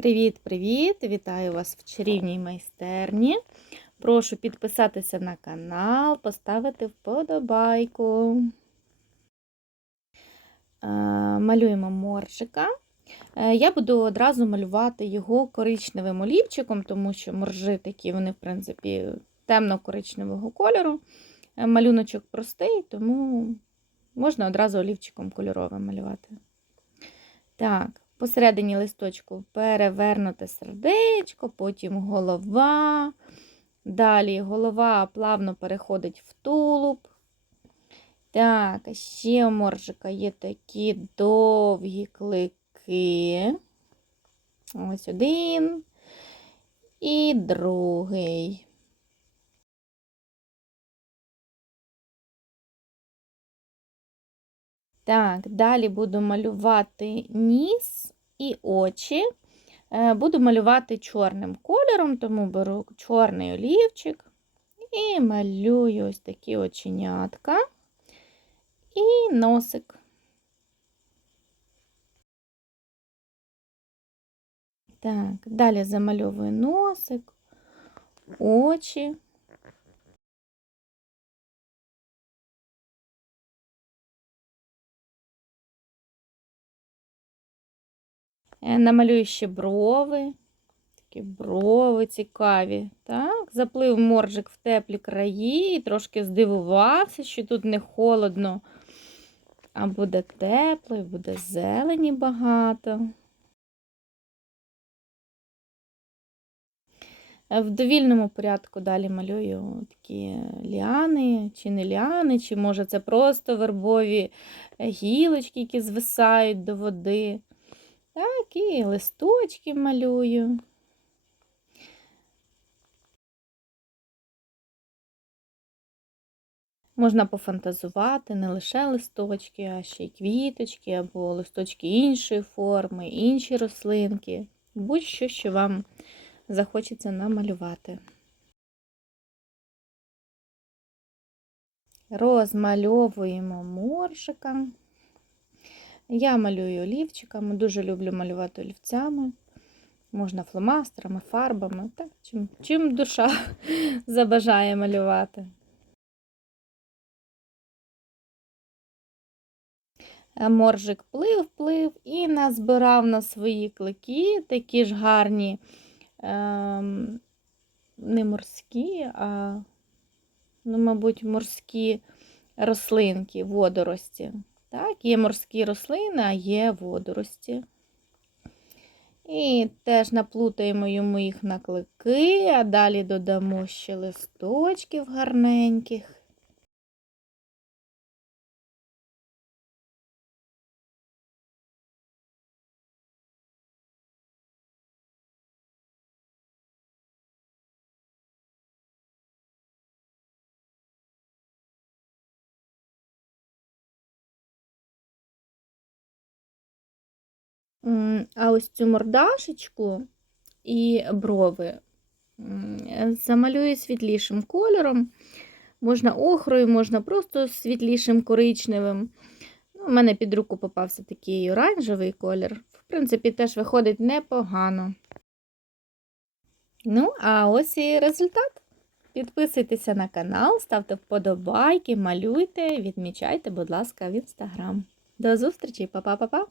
Привіт-привіт! Вітаю вас в чарівній майстерні. Прошу підписатися на канал, поставити вподобайку. Е, Малюємо моржика. Е, Я буду одразу малювати його коричневим олівчиком, тому що моржи такі, вони, в принципі, темно-коричневого кольору. Е, Малюночок простий, тому можна одразу олівчиком кольоровим малювати. Так, посередині листочку перевернуте сердечко, потім голова. Далі голова плавно переходить в тулуб. Так, а ще у моржика є такі довгі клики. Ось один і другий. Так, далі буду малювати ніс і очі. Е, Буду малювати чорним кольором, тому беру чорний олівчик і малюю ось такі оченятка і носик. Так, далі замальовую носик, очі. Намалюю ще брови. Такі брови цікаві. Так, Заплив моржик в теплі краї і трошки здивувався, що тут не холодно, а буде тепло і буде зелені багато. Е, В довільному порядку далі малюю такі ліани, чи не ліани, чи може це просто вербові гілочки, які звисають до води. Так, і листочки малюю. Можна пофантазувати не лише листочки, а ще й квіточки або листочки іншої форми, інші рослинки. Будь-що, що вам захочеться намалювати. Розмальовуємо моршика. Я малюю олівчиками, дуже люблю малювати олівцями. Можна фломастерами, фарбами, так, чим, чим душа забажає малювати. Моржик плив-плив і назбирав на свої клики такі ж гарні, ем, не морські, а, ну, мабуть, морські рослинки, водорості. Так, Є морські рослини, а є водорості. І теж наплутаємо йому їх на клики, а далі додамо ще листочків гарненьких. А ось цю мордашечку і брови замалюю світлішим кольором. Можна охрою, можна просто світлішим коричневим. Ну, У мене під руку попався такий оранжевий колір. В принципі, теж виходить непогано. Ну, а ось і результат. Підписуйтеся на канал, ставте вподобайки, малюйте, відмічайте, будь ласка, в інстаграм. До зустрічі, па-па-па-па!